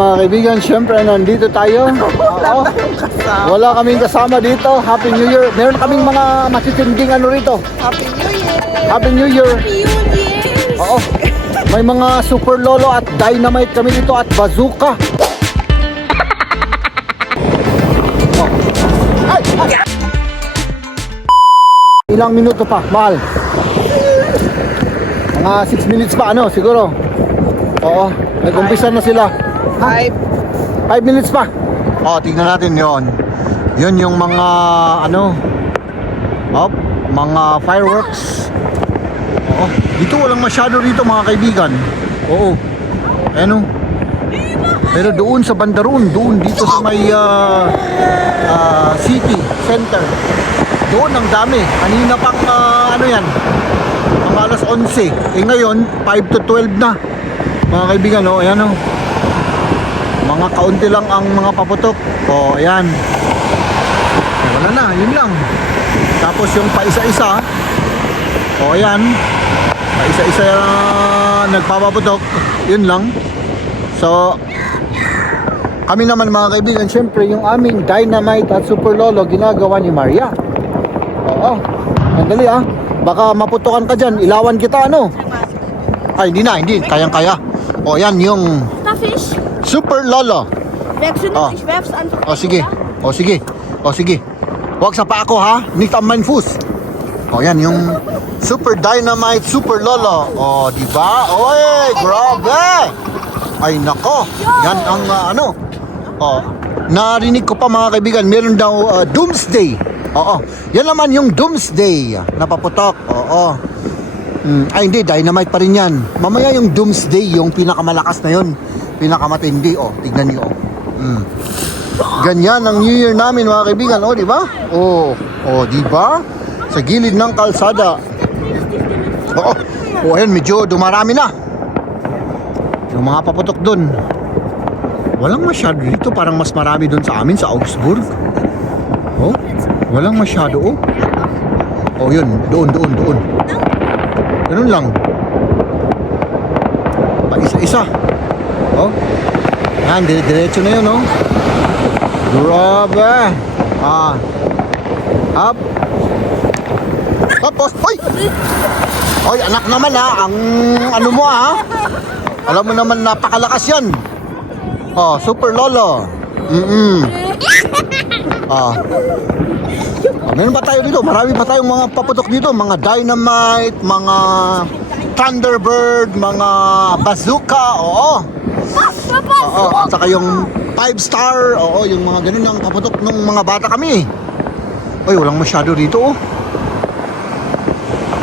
Mga kaibigan, syempre nandito tayo. Oo. Wala kaming kasama dito. Happy New Year. Meron kaming mga matitinding ano rito. Happy New Year! Happy New Year. Happy New Year! Oo. May mga super lolo at dynamite kami dito at bazooka. Oh. Ay, ay. Ilang minuto pa, mahal? Mga 6 minutes pa ano, siguro. Oo, nag-umpisa na sila. 5 minutes pa. Oh, tingnan natin yon. Yun yung mga ano, mga fireworks. Oo, dito walang masyado rito mga kaibigan. Oo. Ano? Pero doon sa Bandaron, doon dito sa may city center. Doon ang dami. Kanina pang ano yan? Ang alas 11. Eh ngayon, 5 to 12 na. Mga kaibigan, oh, ayan oh. Mga kaunti lang ang mga paputok. O, ayan. Wala na, yun lang. Tapos yung paisa-isa. O, ayan. Paisa-isa nagpapaputok. Yun lang. So, kami naman mga kaibigan, syempre yung aming dynamite at super lolo ginagawa ni Maria. Oo. Andali ah. Baka maputokan ka dyan. Ilawan kita ano. Ay, hindi na, hindi. Kayang-kaya. O, yan yung Fish? super lolo. Oh. O sige. O sige. O sige. Huwag sa pa ako ha. Nicht am mein Fuß. O yan yung super dynamite super lolo. O di ba? Oy, grabe. Ay nako. Yan ang ano. O narinig ko pa mga kaibigan, meron daw doomsday. Oo. Yan naman yung doomsday na paputok. Oo. Ay hindi, dynamite pa rin yan. Mamaya yung doomsday, yung pinakamalakas na yun. Pinakamatindi, oh, tignan niyo, oh. Ganyan ang New Year namin mga kaibigan, oh, di ba? Oh, di ba? Sa gilid ng kalsada. Oo. Oh, ayan, medyo dumarami na. Yung mga paputok doon. Walang masyado dito, parang mas marami doon sa amin sa Augsburg. Oh, walang masyado, oh. Oh, yun, doon. Ganun lang. Isa-isa. Oh. Yan, diretso na yun, oh. Grabe. Up. Tapos, hoy! Hoy, anak naman ha, ang ano mo ha. Alam mo naman napakalakas yan. Oh, super lolo. Meron pa tayo dito, marami pa tayong mga paputok dito, mga dynamite, mga Thunderbird, mga bazooka, oo. Oo, at saka yung 5-star, oo, yung mga ganun ang paputok nung mga bata kami. Ay, walang masyado dito, oh.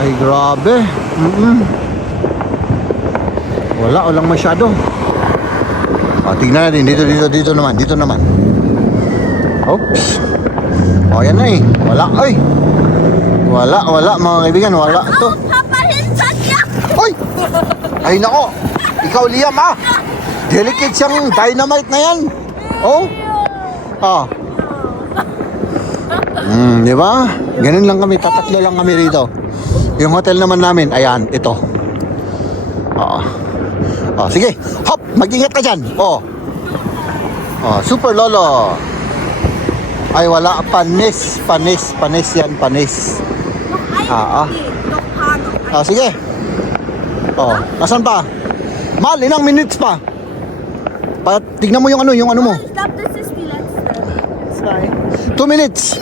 Ay, grabe. Walang masyado. Tingnan natin, dito naman. Oops. O, yan na eh. Wala, ay. Wala, mga kaibigan, wala to. Oy! Ay, nako. Ikaw, Liam, ah. Delicate siyang dynamite na yan. Oh. Di ba? Ganun lang kami, tatatlo lang kami rito. Yung hotel naman namin, ayan, ito. Sige. Hop, mag-ingat ka dyan. Super lolo. Ay, wala. Panis yan, panis. Sige. Nasaan pa? Mal, ilang minutes pa? Tignan mo yung ano mo. 2 minutes.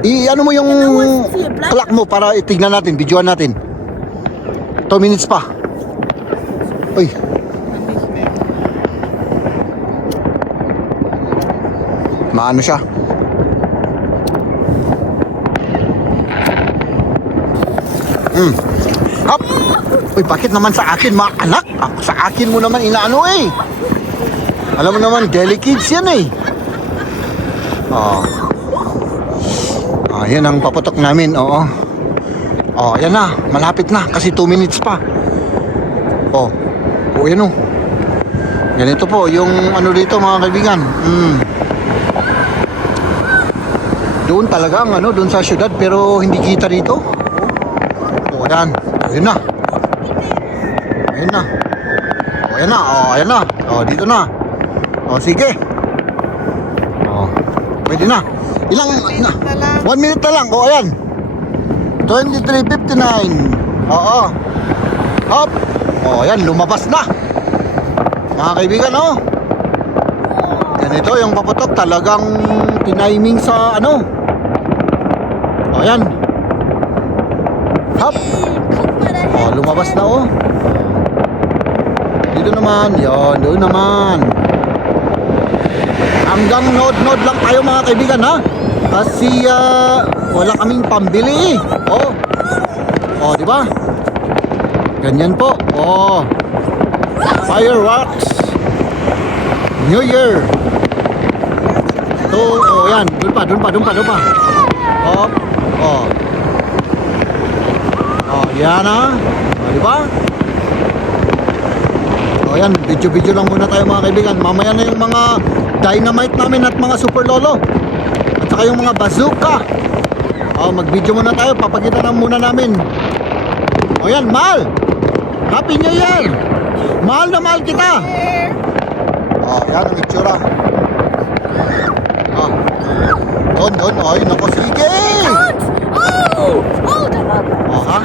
I-ano mo yung clock mo para itignan natin, videoan natin. 2 minutes pa. Uy. Maano siya? Hop. Uy, bakit naman sa akin, mga anak? Sa akin mo naman inaano eh. Alam mo naman, delicates yan eh. Yan ang paputok namin, oo. Yan na, malapit na kasi 2 minutes pa. Yan o. Ganito po, yung ano dito mga kaibigan. Doon talaga ang ano, doon sa syudad pero hindi kita dito. Yan. Ayun na. Ayan na. Ayan na. Dito na. O, sige. O, pwede na. Ilang, na, 1 minute na lang. O, ayan. 23:59. Oo. Hop. O, ayan, lumabas na. Mga kaibigan, o. Ganito yung paputok. Talagang tiniming sa ano. O, ayan. Hop. O, lumabas na, o. Dito naman. Yon, doon naman. Hanggang nod-nod lang tayo mga kaibigan, ha? Kasi wala kaming pambili. Oh. Oh, di ba? Ganyan po. Oh. Fireworks. New Year. To, oh, yan. Doon pa. Oh. Oh. Oh, yan ha. Oh, di ba? Oh, yan. Video-video lang muna tayo mga kaibigan. Mamaya na yung mga dynamite namin at mga super lolo. At saka yung mga bazooka. Oh, mag-video muna tayo. Papakita na muna namin. Oh, yan. Mahal. Happy New Year. Mahal na mahal kita. Oh, yan ang itsura. Oh. Doon. Ay, nako, sige. Oh, dapat. Oh, ha?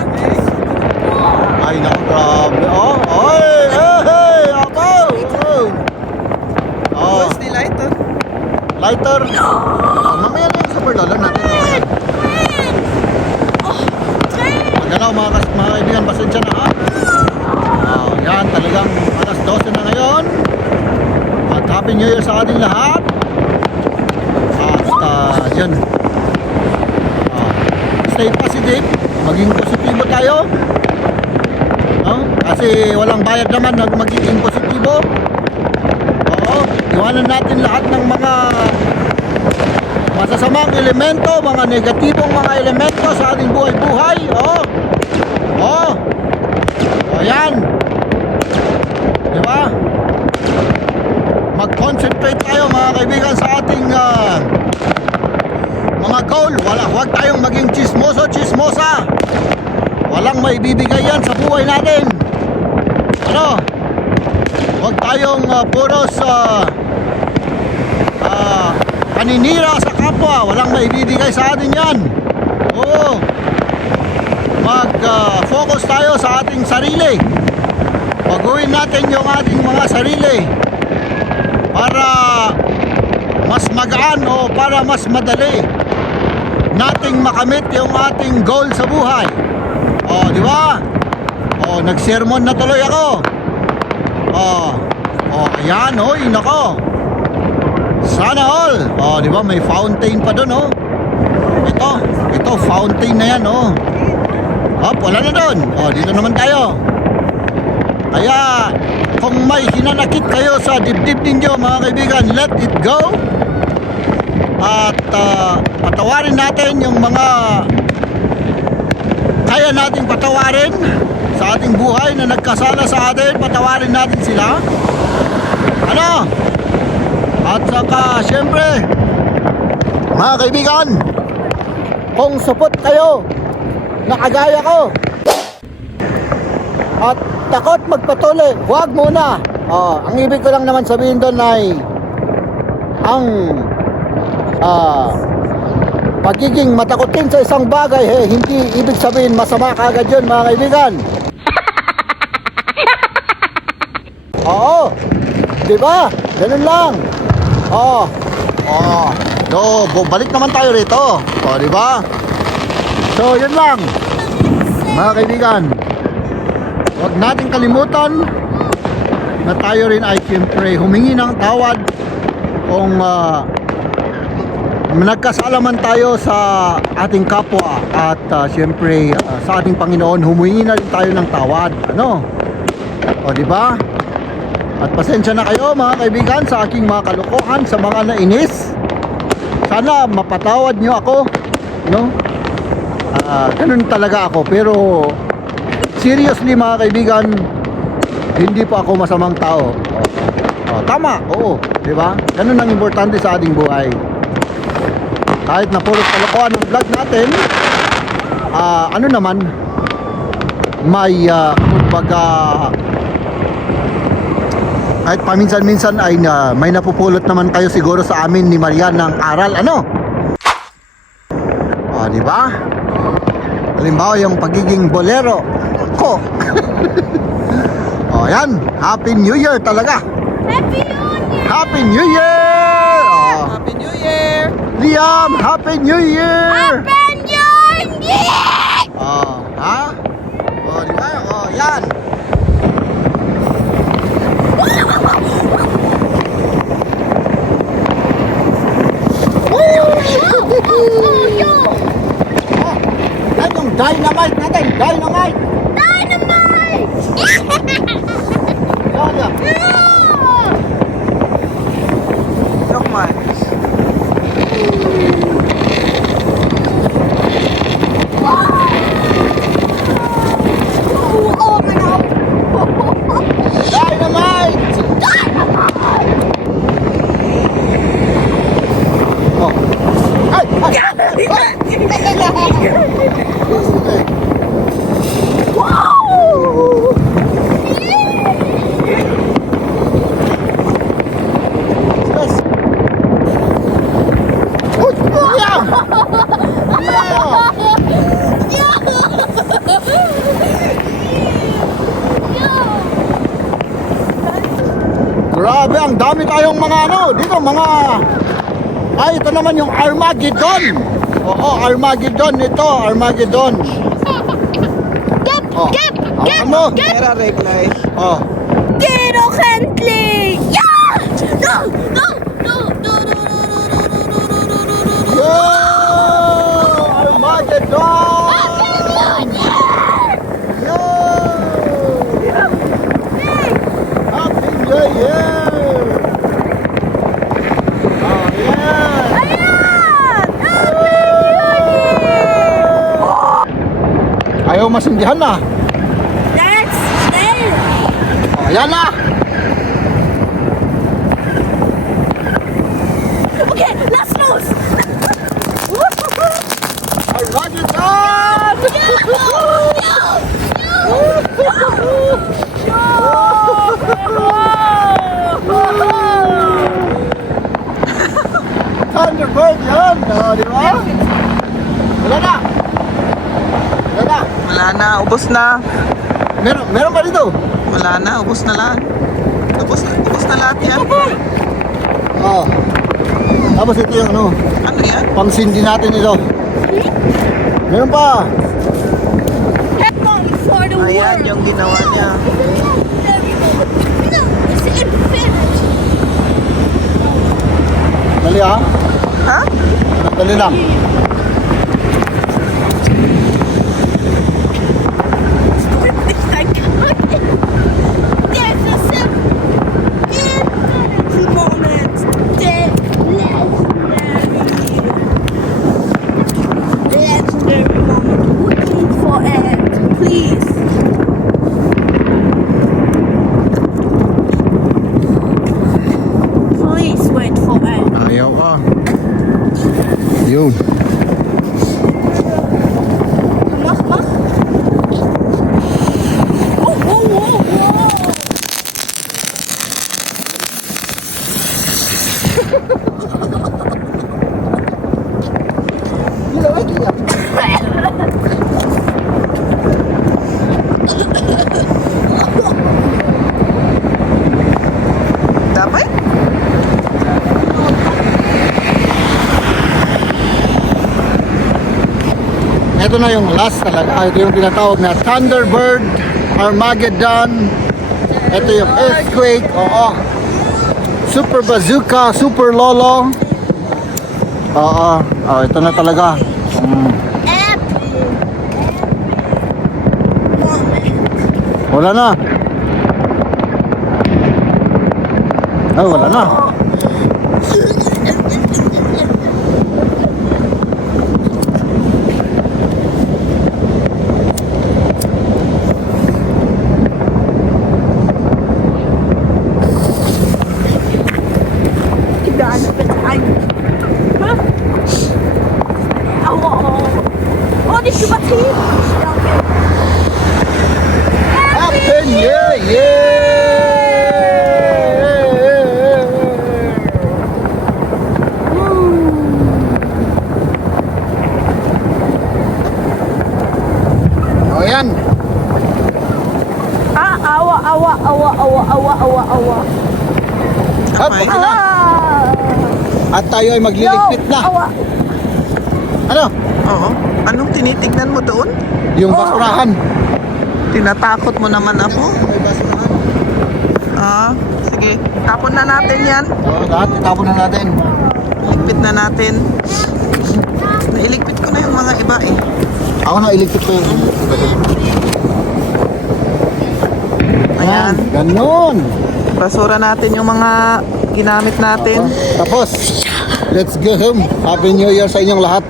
Ay, nako, grabe. Oh, hey, abaw. Oh. Where's the lighter? Lighter. Oh, mamaya na yung super lolo natin. Magalaw mga kaibigan, pasensya na ha. Oh, yan, talagang alas 12 na ngayon. At Happy New Year sa ating lahat. At yan. Stay positive. Maging positibo tayo. No? Kasi walang bayad naman na magiging positibo. Oo, iwanan natin lahat ng mga masasamang elemento, mga negatibong mga elemento sa ating buhay-buhay. Oo. Oo. O yan. Di ba? Mag-concentrate tayo mga kaibigan sa ating mga goal. Huwag tayong maging chismosa. Walang maibibigay yan sa buhay natin. Ano? Huwag tayong puros paninira sa kapwa. Walang maibibigay sa atin yan. Oo. Mag-focus tayo sa ating sarili. Baguhin natin yung ating mga sarili para mas magaan o para mas madali nating makamit yung ating goal sa buhay. O, di ba? O, nag-sermon na tuloy ako. Ayan, oy, nako. Sana all. O, di ba? May fountain pa doon, oh. Ito, fountain na yan, oh. Hop, wala na doon. O, dito naman tayo. Kaya, kung may hinanakit kayo sa dibdib ninyo, mga kaibigan, let it go. At patawarin natin yung mga kaya nating patawarin sa ating buhay na nagkasala sa atin. Patawarin natin sila. Ano? At saka syempre mga kaibigan, kung supot kayo na kagaya ko at takot magpatuloy, huwag muna. Ang ibig ko lang naman sabihin doon ay ang pagiging matakotin sa isang bagay, hindi ibig sabihin masama kaagad yun mga kaibigan. Oo, di ba? Ganun lang. So, balik naman tayo rito. Di ba? So, yun lang. Mga kaibigan, huwag nating kalimutan na tayo rin ay siyempre humingi ng tawad kung nagkasala man tayo sa ating kapwa at siyempre sa ating Panginoon, humingi na rin tayo ng tawad. Ano? O, di ba? At pasensya na kayo mga kaibigan sa aking mga kalokohan, sa mga nainis. Sana mapatawad nyo ako, no? Ganun talaga ako, pero seriously mga kaibigan, hindi pa ako masamang tao. Tama, oo, di ba? Ganun ang importante sa ating buhay. Kahit na puro kalokohan ng vlog natin, ano naman, may kumbaga kahit paminsan-minsan ay may napupulot naman kayo siguro sa amin ni Marian ng aral, ano? O, di ba? Halimbawa yung pagiging bolero ko. O, yan. Happy New Year talaga. Happy New Year! Happy New Year! O, Happy New Year! Liam, Happy New Year! Happy New Year! O, ha? O, di ba? O, yan. Oh, yo! Oh, yan yung dynamite natin. Dynamite! Dynamite! Yan, yan. Look man. Oh my God! Dynamite! Oh. Ay! Ay! Yes. Uy! Yeah! Yeah! Grabe, ang dami tayong mga ano, dito mga... Ay, ito naman yung Armageddon. Oo, Armageddon ito, Armageddon. Gap! Oh. Gap! Ang Gap! ano? Gap! Era reglay. Oh. Get off Hentley! Yeah! No! No! No! No! No! Yo! Armageddon! Yo! Happy New Year! Oh, yeah! Ayaw masindihan na. Let's stay! Oh, yan na! Okay, let's lose! Armageddon! Thunderbird yan! Oh, di ba? Wala na! Wala na! Wala na, ubos na. Meron pa dito? Wala na, ubos na lahat. Ubos na lahat yan. Oh. Tapos ito yung ano, Ano yan? pangsindi natin ito. Meron pa. Headphone for the Ayan world! yung ginawa niya. No, it's infinite! Dali ha? Ha? Dali lang. It's like, there's a infinite moment. Legendary moment. Waiting for it, please. Please wait for it. Ayaw ka. Yun. Mach, mach. Oh, whoa, whoa, whoa. Dapat? Ito na yung last talaga. Ito yung tinatawag na Thunderbird, Armageddon. Ito yung Earthquake. Oo. Super Bazooka, Super Lolo. Oo. Oh, ito na talaga. Wala na. Ay, wala na. Oh, die Sympathie! Happy New Year! awa. Hop, Okay. okay na. Ah! At tayo ay magliligpit na. Awa. Ano? Oo. Anong tinitignan mo doon? Yung basurahan. Tinatakot mo naman ako. May basurahan. Sige. Tapon na natin yan. Lahat itapon na natin. Iligpit na natin. Nailigpit ko na yung mga iba eh. Ako na iligpit ko yung Ayan. Ganon. Basura natin yung mga ginamit natin. Tapos, let's go home. Happy New Year sa inyong lahat.